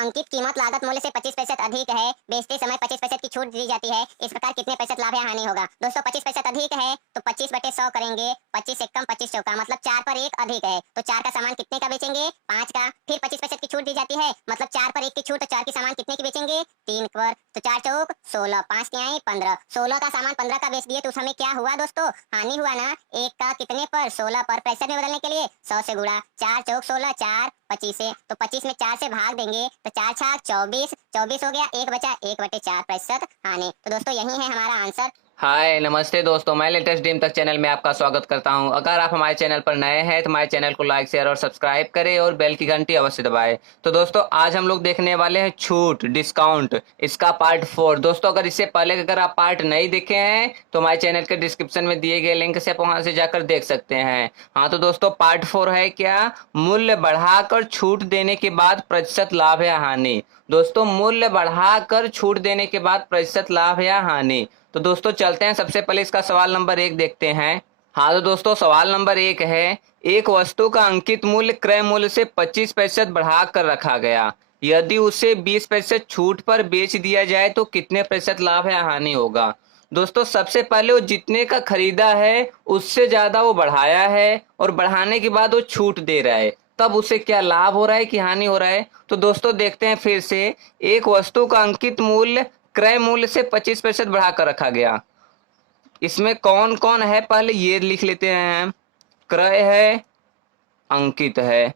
अंकित कीमत लागत मूल्य से 25% अधिक है, बेचते समय 25% की छूट दी जाती है। इस प्रकार कितने प्रतिशत लाभ या हानि होगा? दोस्तों 25% अधिक है तो 25/100 करेंगे। 25 एकम 25 चौका मतलब 4 पर 1 अधिक है तो 4 का सामान कितने का बेचेंगे? 5 का। फिर 25% की छूट दी जाती है मतलब 4 पर 1 की छूट, तो 4 की सामान कितने की बेचेंगे? 3 पर। तो 4 चौक 16, 5 के आई 15, 16 का सामान 15 का बेच दिए तो उस हमें क्या हुआ दोस्तों? हानि हुआ ना। एक का कितने पर? 16 पर। प्रतिशत में बदलने के लिए 100 से गुणा, 4 चौक 16, 4 25 से, तो 25 में 4 से भाग देंगे तो 4 छाक 24, 24 हो गया, एक बचा, 1/4% हानि। तो दोस्तों यही है हमारा आंसर। हाय नमस्ते दोस्तों, मैं लेटेस्ट ड्रीम तक चैनल में आपका स्वागत करता हूं। अगर आप हमारे चैनल पर नए हैं तो हमारे चैनल को लाइक शेयर और सब्सक्राइब करें और बेल की घंटी अवश्य दबाएं। तो दोस्तों आज हम लोग देखने वाले हैं छूट डिस्काउंट, इसका पार्ट 4। दोस्तों अगर इससे पहले अगर आप पार्ट नहीं देखे हैं तो हमारे चैनल के डिस्क्रिप्शन में दिए गए लिंक से आप वहां से जाकर देख सकते हैं। हाँ तो दोस्तों पार्ट 4 है क्या? मूल्य बढ़ाकर छूट देने के बाद प्रतिशत लाभ या हानि। दोस्तों मूल्य बढ़ाकर छूट देने के बाद प्रतिशत लाभ या हानि। तो दोस्तों चलते हैं, सबसे पहले इसका सवाल नंबर 1 देखते हैं। हाँ तो दोस्तों सवाल नंबर 1 है, एक वस्तु का अंकित मूल्य क्रय मूल्य से 25% बढ़ा कर रखा गया। यदि उसे 20% छूट पर बेच दिया जाए तो कितने प्रतिशत लाभ या हानि होगा? दोस्तों सबसे पहले वो जितने का खरीदा है उससे ज्यादा वो बढ़ाया है और बढ़ाने के बाद वो छूट दे रहा है, तब उसे क्या लाभ हो रहा है कि हानि हो रहा है? तो दोस्तों देखते हैं फिर से। एक वस्तु का अंकित मूल्य क्रय मूल्य से 25% बढ़ाकर रखा गया। इसमें कौन कौन है पहले ये लिख लेते हैं। क्रय है, अंकित है।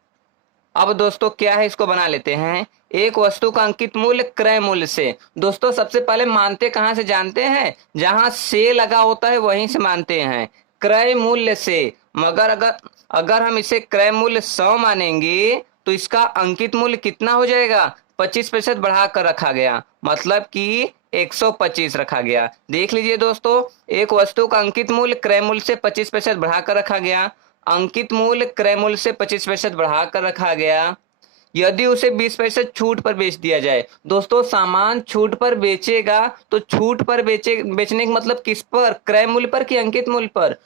अब दोस्तों क्या है इसको बना लेते हैं। एक वस्तु का अंकित मूल्य क्रय मूल्य से, दोस्तों सबसे पहले मानते कहां से जानते हैं? जहां से लगा होता है वहीं से मानते हैं। क्रय मूल्य से, मगर अगर अगर हम इसे क्रय मूल्य 100 मानेंगे तो इसका अंकित मूल्य कितना हो जाएगा? 25% बढ़ा कर रखा गया, मतलब कि 125 रखा गया। देख लीजिए दोस्तों, एक वस्तु का अंकित मूल्य क्रय मूल्य से 25% बढ़ाकर रखा गया। अंकित मूल्य क्रय मूल्य से 25% बढ़ाकर रखा गया। यदि उसे 20% छूट पर बेच दिया जाए, दोस्तों सामान छूट पर बेचेगा तो छूट पर बेचने का मतलब किस पर? क्रय मूल्य पर कि अंकित मूल्य पर?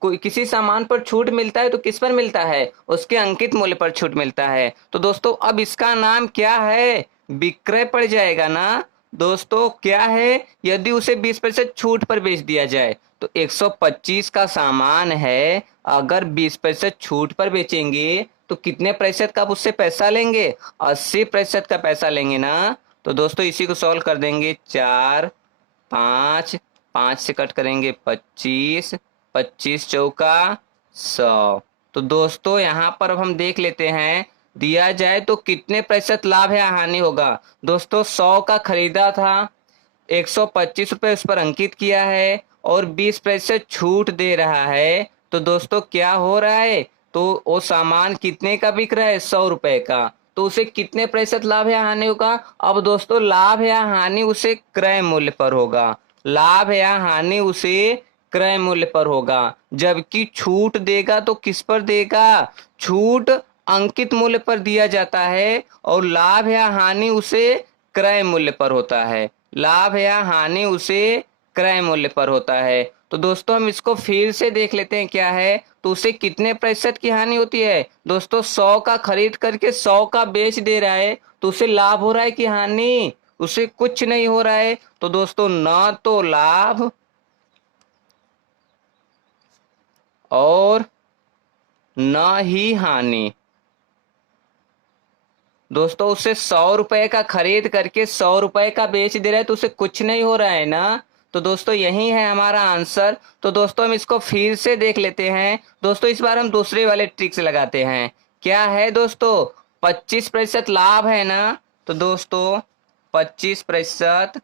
कोई किसी सामान पर छूट मिलता है तो किस पर मिलता है? उसके अंकित मूल्य पर छूट मिलता है। तो दोस्तों अब इसका नाम क्या है? विक्रय पड़ जाएगा ना। दोस्तों क्या है? यदि उसे 20% छूट पर बेच दिया जाए तो 125 का सामान है, अगर 20% छूट पर बेचेंगे तो कितने प्रतिशत का आप उससे पैसा लेंगे? 80% का पैसा लेंगे ना। तो दोस्तों इसी को सॉल्व कर देंगे। 4 5, 5 से कट करेंगे 25, 25 चौका 100। तो दोस्तों यहाँ पर अब हम देख लेते हैं, दिया जाए तो कितने प्रतिशत लाभ या हानि होगा। दोस्तों 100 का खरीदा था, 125 रुपये उस पर अंकित किया है और 20% छूट दे रहा है। तो दोस्तों क्या हो रहा है? तो वो सामान कितने का बिक रहा है? 100 रुपए का। तो उसे कितने प्रतिशत लाभ या हानि होगा? अब दोस्तों लाभ या हानि उसे क्रय मूल्य पर होगा। लाभ या हानि उसे क्रय मूल्य पर होगा, जबकि छूट देगा तो किस पर देगा? छूट अंकित मूल्य पर दिया जाता है और लाभ या हानि उसे क्रय मूल्य पर होता है। लाभ या हानि उसे क्रय मूल्य पर होता है। तो दोस्तों हम इसको फिर से देख लेते हैं क्या है। तो उसे कितने प्रतिशत की हानि होती है? दोस्तों 100 का खरीद करके 100 का बेच दे रहा है तो उसे लाभ हो रहा है कि हानि? उसे कुछ नहीं हो रहा है। तो दोस्तों न तो लाभ और न ही हानि। दोस्तों उसे 100 रुपए का खरीद करके 100 रुपए का बेच दे रहा है तो उसे कुछ नहीं हो रहा है ना। तो दोस्तों यही है हमारा आंसर। तो दोस्तों हम इसको फिर से देख लेते हैं। दोस्तों इस बार हम दूसरे वाले ट्रिक से लगाते हैं। क्या है दोस्तों? 25% लाभ है ना। तो दोस्तों 25%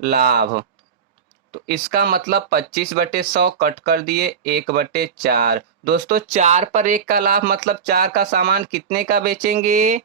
लाभ, तो इसका मतलब 25/100 कट कर दिए 1/4। दोस्तों 4 पर 1 का लाभ मतलब 4 का सामान कितने का बेचेंगे?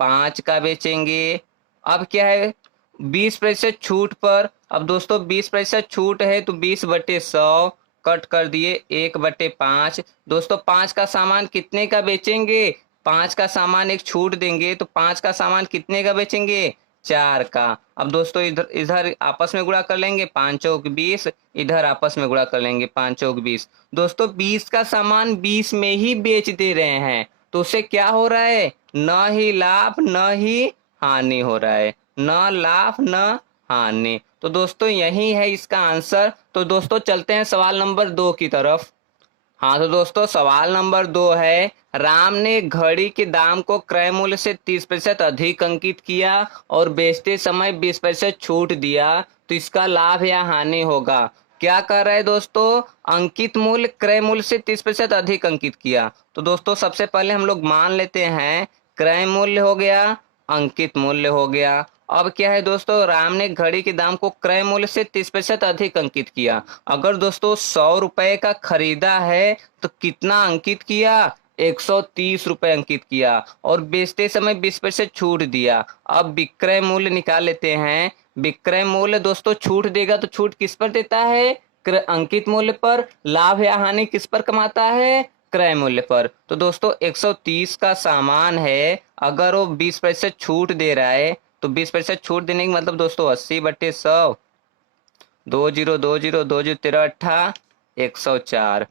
5 का बेचेंगे। अब क्या है? 20% छूट पर। अब दोस्तों 20% छूट है तो 20/100 कट कर दिए 1/5। दोस्तों 5 का सामान कितने का बेचेंगे? 5 का सामान एक छूट देंगे तो 5 का सामान कितने का बेचेंगे? 4 का। अब दोस्तों इधर इधर आपस में गुणा कर लेंगे, 5 चौक 20, इधर आपस में गुणा कर लेंगे, 5 चौक 20। दोस्तों 20 का सामान 20 में ही बेच दे रहे हैं तो उसे क्या हो रहा है? न ही लाभ न ही हानि हो रहा है, न लाभ न हानि। तो दोस्तों यही है इसका आंसर। तो दोस्तों चलते हैं सवाल नंबर 2 की तरफ। हाँ तो दोस्तों सवाल नंबर 2 है, राम ने घड़ी के दाम को क्रय मूल्य से 30% अधिक अंकित किया और बेचते समय 20% छूट दिया, तो इसका लाभ या हानि होगा। क्या कर रहा है दोस्तों, अंकित मूल्य क्रय मूल्य से 30% अधिक अंकित किया। तो दोस्तों सबसे पहले हम लोग मान लेते हैं क्रय मूल्य हो गया, अंकित मूल्य हो गया। अब क्या है दोस्तों, राम ने घड़ी के दाम को क्रय मूल्य से 30% अधिक अंकित किया। अगर दोस्तों 100 रुपए का खरीदा है तो कितना अंकित किया, 130 रुपए अंकित किया और बेचते समय 20% छूट दिया। अब विक्रय मूल्य निकाल लेते हैं। विक्रय मूल्य दोस्तों छूट देगा तो छूट किस पर देता है, अंकित मूल्य पर। लाभ या हानि किस पर कमाता है, क्रय मूल्य पर। तो दोस्तों 130 का सामान है, अगर वो 20% छूट दे रहा है तो 20% छूट देने का मतलब दोस्तों 80/100, 20 13 अट्ठा 104।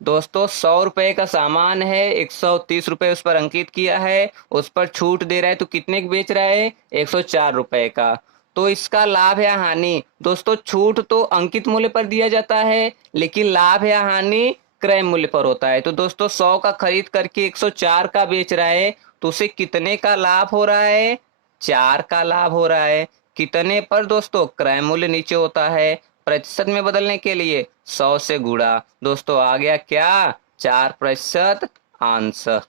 दोस्तों 100 रुपए का सामान है, 130 रुपए उस पर अंकित किया है, उस पर छूट दे रहा है तो कितने का बेच रहा है, 104 रुपए का। तो इसका लाभ या हानि दोस्तों, छूट तो अंकित मूल्य पर दिया जाता है लेकिन लाभ या हानि क्रय मूल्य पर होता है। तो दोस्तों 100 का खरीद करके 104 का बेच रहा है तो उसे कितने का लाभ हो रहा है, 4 का लाभ हो रहा है। कितने पर दोस्तों, क्रय मूल्य नीचे होता है, प्रतिशत में बदलने के लिए 100 से गुणा। दोस्तों आ गया क्या, 4% आंसर,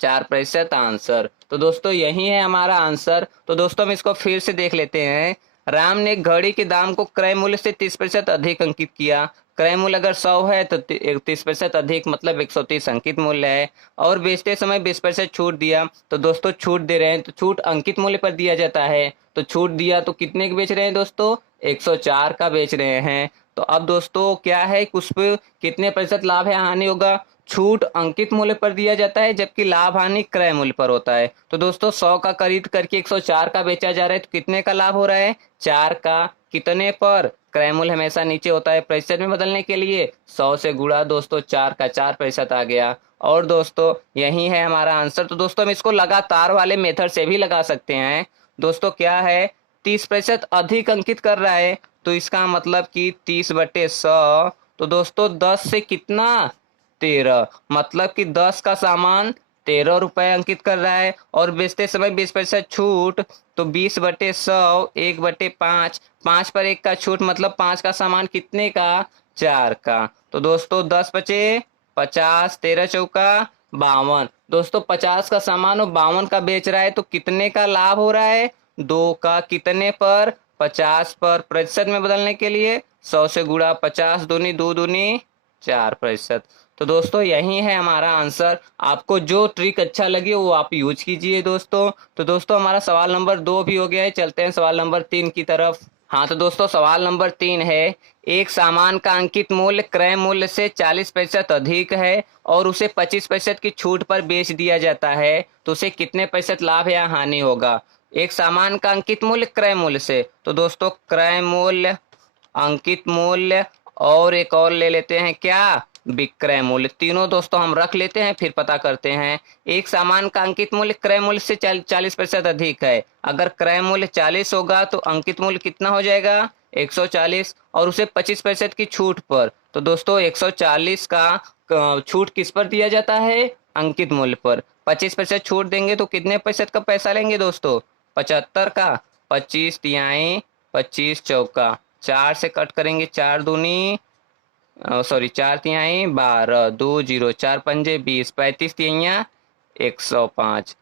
4% आंसर। तो दोस्तों यही है हमारा आंसर। तो दोस्तों हम इसको फिर से देख लेते हैं। राम ने घड़ी के दाम को क्रय मूल्य से 30% अधिक अंकित किया। क्रय मूल्य अगर 100 है तो 30% अधिक मतलब 130 अंकित मूल्य है, और बेचते समय 20% छूट दिया। तो दोस्तों छूट दे रहे हैं तो छूट अंकित मूल्य पर दिया जाता है, तो छूट दिया तो कितने के बेच रहे हैं दोस्तों, 104 का बेच रहे हैं। तो अब दोस्तों क्या है, उस पर कितने प्रतिशत लाभ या हानि होगा, छूट अंकित मूल्य पर दिया जाता है जबकि लाभ हानि क्रय मूल्य पर होता है। तो दोस्तों 100 का खरीद करके 104 का बेचा जा रहा है तो कितने का लाभ हो रहा है, 4 का। कितने पर, क्रय मूल्य हमेशा नीचे होता है, प्रतिशत में बदलने के लिए 100 से गुणा दोस्तों, 4 का 4% आ गया। और दोस्तों यही है हमारा आंसर। तो दोस्तों हम इसको लगातार वाले मेथड से भी लगा सकते हैं। दोस्तों क्या है, 30% अधिक अंकित कर रहा है तो इसका मतलब कि 30/100। तो दोस्तों 10 से कितना, 13, मतलब कि 10 का सामान 13 रुपए अंकित कर रहा है और बेचते समय 20% छूट, तो 20/100, 1/5, 5 पर 1 का छूट मतलब 5 का सामान कितने का, 4 का। तो दोस्तों 10 बचे 50, 13 चौका 52। दोस्तों 50 का सामान और 52 का बेच रहा है तो कितने का लाभ हो रहा है, 2 का। कितने पर, 50 पर। प्रतिशत में बदलने के लिए 100 से गुणा, 50 दूनी 2 दूनी 4%। तो दोस्तों यही है हमारा आंसर। आपको जो ट्रिक अच्छा लगे वो आप यूज कीजिए दोस्तों। तो दोस्तों हमारा सवाल नंबर 2 भी हो गया है, चलते हैं सवाल नंबर 3 की तरफ। हाँ तो दोस्तों सवाल नंबर 3 है, एक सामान का अंकित मूल्य क्रय मूल्य से 40% अधिक है और उसे 25% की छूट पर बेच दिया जाता है, तो उसे कितने प्रतिशत लाभ या हानि होगा। एक सामान का अंकित मूल्य क्रय मूल्य से, तो दोस्तों क्रय मूल्य, अंकित मूल्य और एक और ले लेते हैं क्या, विक्रय मूल्य। तीनों दोस्तों हम रख लेते हैं फिर पता करते हैं। एक सामान का अंकित मूल्य क्रय मूल्य से 40% अधिक है। अगर क्रय मूल्य 40 होगा तो अंकित मूल्य कितना हो जाएगा, 140, और उसे 25% की छूट पर। तो दोस्तों 140 का छूट किस पर दिया जाता है, अंकित मूल्य पर। 25% छूट देंगे तो कितने प्रतिशत का पैसा लेंगे दोस्तों, 75 का। 25 तिहाई 25 चौका, 4 से कट करेंगे, 4 दूनी सॉरी 4 तिहाई 12, 2 0, 4 पंजे 20, 35 तिहाइयाँ 105।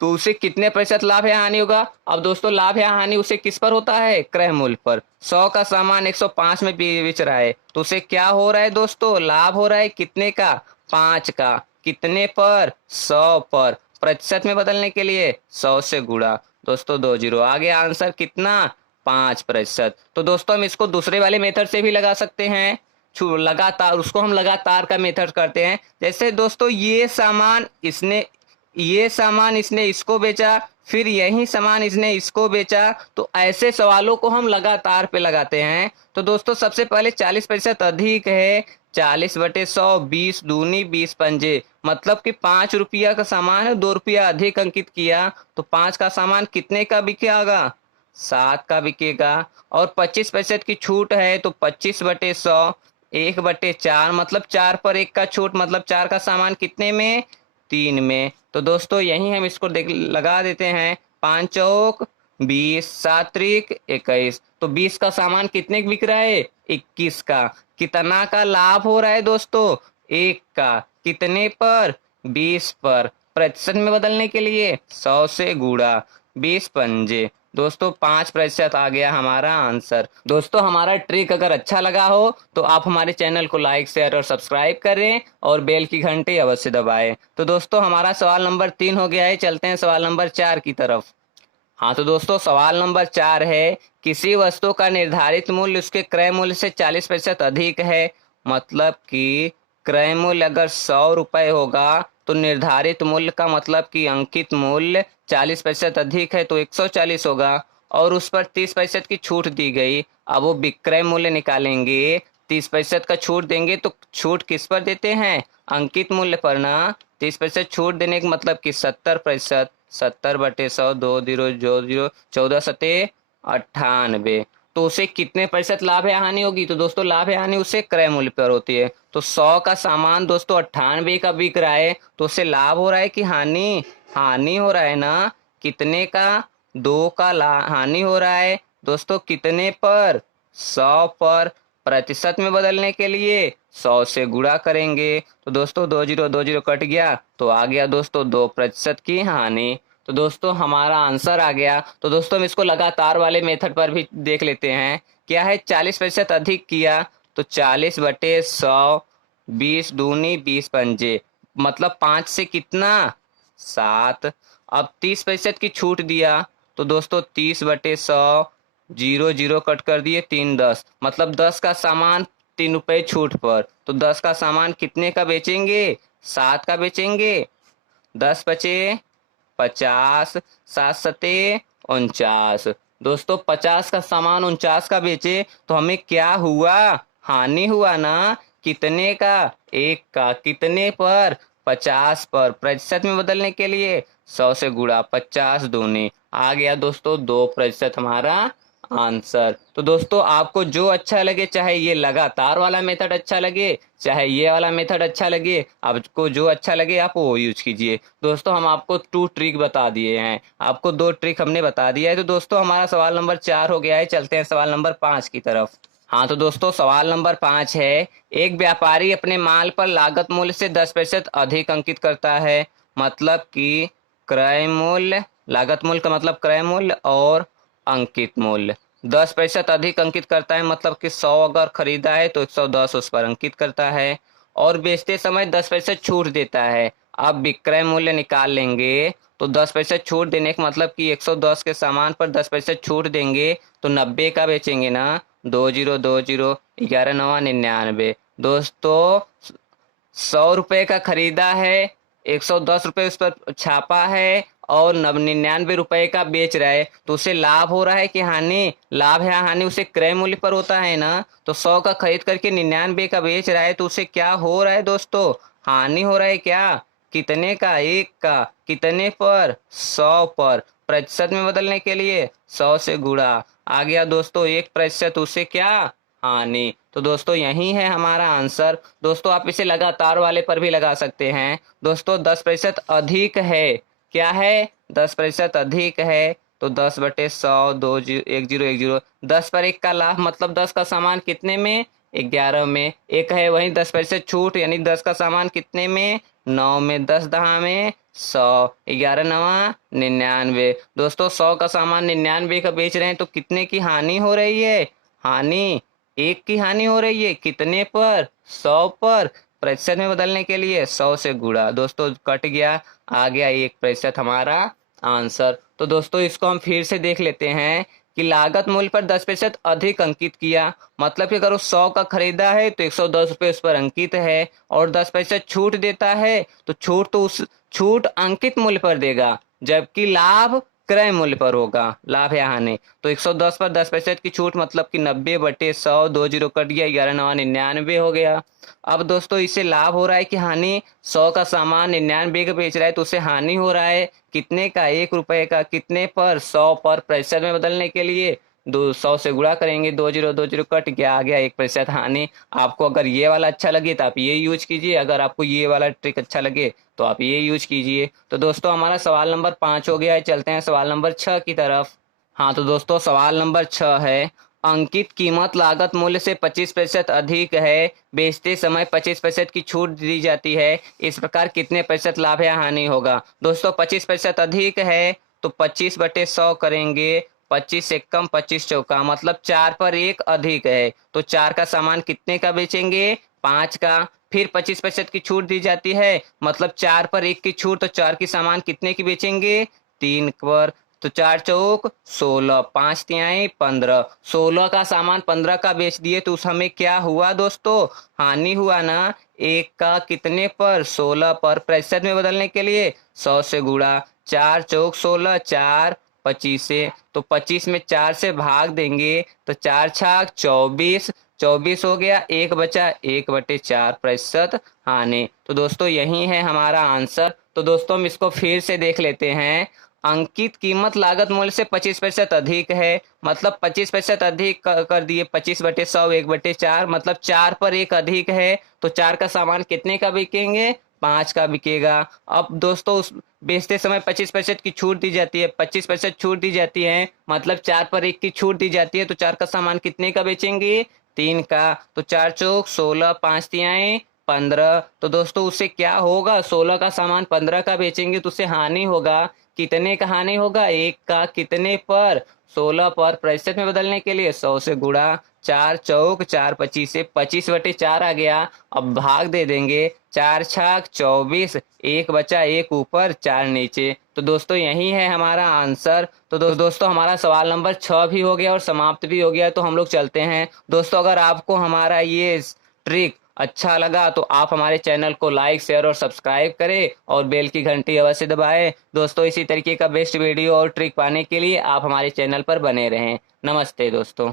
तो उसे कितने प्रतिशत लाभ या हानि होगा। अब दोस्तों लाभ या हानि उसे किस पर होता है, क्रय मूल्य पर। 100 का सामान 105 में बेच रहा है तो उसे क्या हो रहा है दोस्तों, लाभ हो रहा है कितने का, 5 का। कितने पर, 100 पर। प्रतिशत में बदलने के लिए 100 से गुणा, दोस्तों 2 0, आ गया आंसर कितना, 5%। तो दोस्तों हम इसको दूसरे वाले मेथड से भी लगा सकते हैं, लगातार, उसको हम लगातार का मेथड करते हैं। जैसे दोस्तों ये सामान इसने ये सामान इसने इसको बेचा, फिर यही सामान इसने इसको बेचा। तो ऐसे सवालों को हम लगातार पे लगाते हैं। तो दोस्तों सबसे पहले 40% अधिक है 40/100, 20 दूनी 20 पंजे, मतलब कि 5 रुपया का सामान है, 2 रुपया अधिक अंकित किया तो 5 का सामान कितने का बिकेगा? 7 का बिकेगा। और 25% की छूट है तो 25/100, 1/4, मतलब 4 पर 1 का छूट, मतलब 4 का सामान कितने में? 3 में। तो दोस्तों यही हम इसको देख लगा देते हैं। 5 चौक 20, 7 त्रिक 21, तो 20 का सामान कितने का बिक रहा है? 21 का। कितना का लाभ हो रहा है दोस्तों? 1 का। कितने पर? 20 पर। प्रतिशत में बदलने के लिए 100 से गुणा, 20 पंजे। दोस्तों 5% आ गया हमारा आंसर। दोस्तों हमारा ट्रिक अगर अच्छा लगा हो तो आप हमारे चैनल को लाइक शेयर और सब्सक्राइब करें और बेल की घंटी अवश्य दबाएं। तो दोस्तों हमारा सवाल नंबर 3 हो गया है। चलते हैं सवाल नंबर 4 की तरफ। हाँ तो दोस्तों सवाल नंबर 4 है, किसी वस्तु का निर्धारित मूल्य उसके क्रय मूल्य से 40% अधिक है। मतलब कि क्रय मूल्य अगर 100 रुपए होगा तो निर्धारित मूल्य का मतलब कि अंकित मूल्य 40% अधिक है तो 140 होगा, और उस पर 30% की छूट दी गई। अब वो विक्रय मूल्य निकालेंगे, 30% का छूट देंगे तो छूट किस पर देते हैं? अंकित मूल्य पर ना। 30% छूट देने का मतलब कि 70%, 70/100, 2 जीरो जो जीरो, 14 सते 98। तो उसे कितने प्रतिशत लाभ या हानि होगी? तो दोस्तों लाभ या हानि उसे क्रय मूल्य पर होती है। तो 100 का सामान दोस्तों 98 का बिक रहा है तो उसे लाभ हो रहा है कि हानि? हानि हो रहा है ना। कितने का? 2 का हानि हो रहा है दोस्तों। कितने पर? 100 पर। प्रतिशत में बदलने के लिए 100 से गुणा करेंगे। तो दोस्तों 20 कट गया तो आ गया दोस्तों 2% की हानि। तो दोस्तों हमारा आंसर आ गया। तो दोस्तों हम इसको लगातार वाले मेथड पर भी देख लेते हैं। क्या है? 40% अधिक किया तो 40/100, 20 दूनी 20 पंजे, मतलब 5 से कितना? 7। अब 30% की छूट दिया तो दोस्तों 30/100, 0 कट कर दिए, 3 10, मतलब 10 का सामान 3 रुपए छूट पर। तो 10 का सामान कितने का बेचेंगे? 7 का बेचेंगे। 10 बचे 50, 7 सते 49। दोस्तों 50 का सामान 49 का बेचे तो हमें क्या हुआ? हानि हुआ ना। कितने का? 1 का। कितने पर? 50 पर। प्रतिशत में बदलने के लिए 100 से गुणा, 50 दूनी, आ गया दोस्तों 2% हमारा आंसर। तो दोस्तों आपको जो अच्छा लगे, चाहे ये लगातार वाला मेथड अच्छा लगे, चाहे ये वाला मेथड अच्छा लगे, आपको जो अच्छा लगे आप वो यूज कीजिए। दोस्तों हम आपको 2 ट्रिक बता दिए हैं, आपको 2 ट्रिक हमने बता दिया है। तो दोस्तों हमारा सवाल नंबर 4 हो गया है। चलते हैं सवाल नंबर 5 की तरफ। हाँ तो दोस्तों सवाल नंबर 5 है, एक व्यापारी अपने माल पर लागत मूल्य से 10% अधिक अंकित करता है। मतलब कि क्रय मूल्य, लागत मूल्य का मतलब क्रय मूल्य और अंकित मूल्य 10% अधिक अंकित करता है। मतलब कि 100 अगर खरीदा है तो 110 उस पर अंकित करता है, और बेचते समय 10% छूट देता है। अब विक्रय मूल्य निकाल लेंगे तो 10% छूट देने का मतलब कि 110 के सामान पर 10% छूट देंगे तो 90 का बेचेंगे ना। 20 11 9 99। दोस्तों 100 रुपए का खरीदा है, 110 रुपए उस पर छापा है और 99 रुपए का बेच रहा है, तो उसे लाभ हो रहा है कि हानि? लाभ है हानि उसे क्रय मूल्य पर होता है ना। तो 100 का खरीद करके 99 का बेच रहा है तो उसे क्या हो रहा है दोस्तों? हानि हो रहा है क्या? कितने का? 1 का। कितने पर? 100 पर। प्रतिशत में बदलने के लिए 100 से गुणा, आ गया दोस्तों 1%, उसे क्या? हानि। तो दोस्तों यही है हमारा आंसर। दोस्तों आप इसे लगातार वाले पर भी लगा सकते हैं। दोस्तों 10% अधिक है। क्या है? 10% अधिक है तो 10/100, 10 10 पर 1 का लाभ, मतलब 10 का सामान कितने में? 11 में। एक है वही 10% छूट, यानी 10 का सामान कितने में? 9 में। 10 दहा में 100, 11 नवा 99। दोस्तों 100 का सामान 99 का बेच रहे हैं तो कितने की हानि हो रही है? हानि 1 की हानि हो रही है। कितने पर? 100 पर। प्रतिशत में बदलने के लिए 100 से गुणा, दोस्तों कट गया, आ गया 1% हमारा आंसर। तो दोस्तों इसको हम फिर से देख लेते हैं कि लागत मूल्य पर 10% अधिक अंकित किया, मतलब कि अगर वो 100 का खरीदा है तो 110 रुपये उस पर अंकित है, और 10% छूट देता है तो छूट तो उस छूट अंकित मूल्य पर देगा, जबकि लाभ क्रय मूल्य पर होगा। लाभ या हानि, तो 110 पर 10% की छूट मतलब कि 90/100, 2 जीरो कट गया, 11×9 = 99 हो गया। अब दोस्तों इसे लाभ हो रहा है कि हानि, 100 का सामान 99 का बेच रहा है तो उसे हानि हो रहा है कितने का, 1 रुपए का। कितने पर, 100 पर। प्रतिशत में बदलने के लिए 200 से गुणा करेंगे, 2 जीरो कट गया, आ गया 1% हानि। आपको अगर ये वाला अच्छा लगे तो आप ये यूज कीजिए, अगर आपको ये वाला ट्रिक अच्छा लगे तो आप ये यूज कीजिए। तो दोस्तों हमारा सवाल नंबर 5 हो गया है। चलते हैं सवाल नंबर 6 की तरफ। हाँ तो दोस्तों सवाल नंबर 6 है, अंकित कीमत लागत मूल्य से 25% अधिक है, बेचते समय 25% की छूट दी जाती है, इस प्रकार कितने प्रतिशत लाभ या हानि होगा। दोस्तों 25% अधिक है तो 25/100 करेंगे, 25 से कम 25 चौका, मतलब 4 पर 1 अधिक है तो 4 का सामान कितने का बेचेंगे, 5 का। फिर 25% की छूट दी जाती है, मतलब 4 पर 1 की छूट, तो 4 की सामान कितने की बेचेंगे, 3 पर। तो 4 चौक 16, 5 तिहाई 15, 16 का सामान 15 का बेच दिए तो उस हमें क्या हुआ दोस्तों, हानि हुआ ना। 1 का कितने पर, 16 पर। प्रतिशत में बदलने के लिए 100 से गुणा, 4 चौक 16, 4 25 से, तो 25 में 4 से भाग देंगे तो 4 छाक 24, 24 हो गया, 1 बचा, 1/4 प्रतिशत हानि। तो दोस्तों यही है हमारा आंसर। तो दोस्तों हम इसको फिर से देख लेते हैं। अंकित कीमत लागत मूल्य से 25% अधिक है, मतलब 25% अधिक कर दिए, 25/100, 1/4, मतलब 4 पर 1 अधिक है तो 4 का सामान कितने का बिकेंगे, 5 का बिकेगा। अब दोस्तों उस बेचते समय 25% की छूट दी जाती है, 25% छूट दी जाती है, मतलब 4 पर 1 की छूट दी जाती है तो 4 का सामान कितने का बेचेंगे, 3 का। तो 4 चौक 16, 5 तिहाई 15, तो दोस्तों उससे क्या होगा, 16 का सामान 15 का बेचेंगे तो उससे हानि होगा। कितने का हानि होगा, 1 का। कितने पर, 16 पर। प्रतिशत में बदलने के लिए 100 से गुणा, 4 चौक 4 25 से 25/4 आ गया। अब भाग दे देंगे, 4 छाक 24, 1 बचा, 1 ऊपर 4 नीचे। तो दोस्तों यही है हमारा आंसर। तो दोस्तों हमारा सवाल नंबर 6 भी हो गया और समाप्त भी हो गया। तो हम लोग चलते हैं दोस्तों। अगर आपको हमारा ये ट्रिक अच्छा लगा तो आप हमारे चैनल को लाइक, शेयर और सब्सक्राइब करें और बेल की घंटी अवश्य दबाएं। दोस्तों इसी तरीके का बेस्ट वीडियो और ट्रिक पाने के लिए आप हमारे चैनल पर बने रहें। नमस्ते दोस्तों।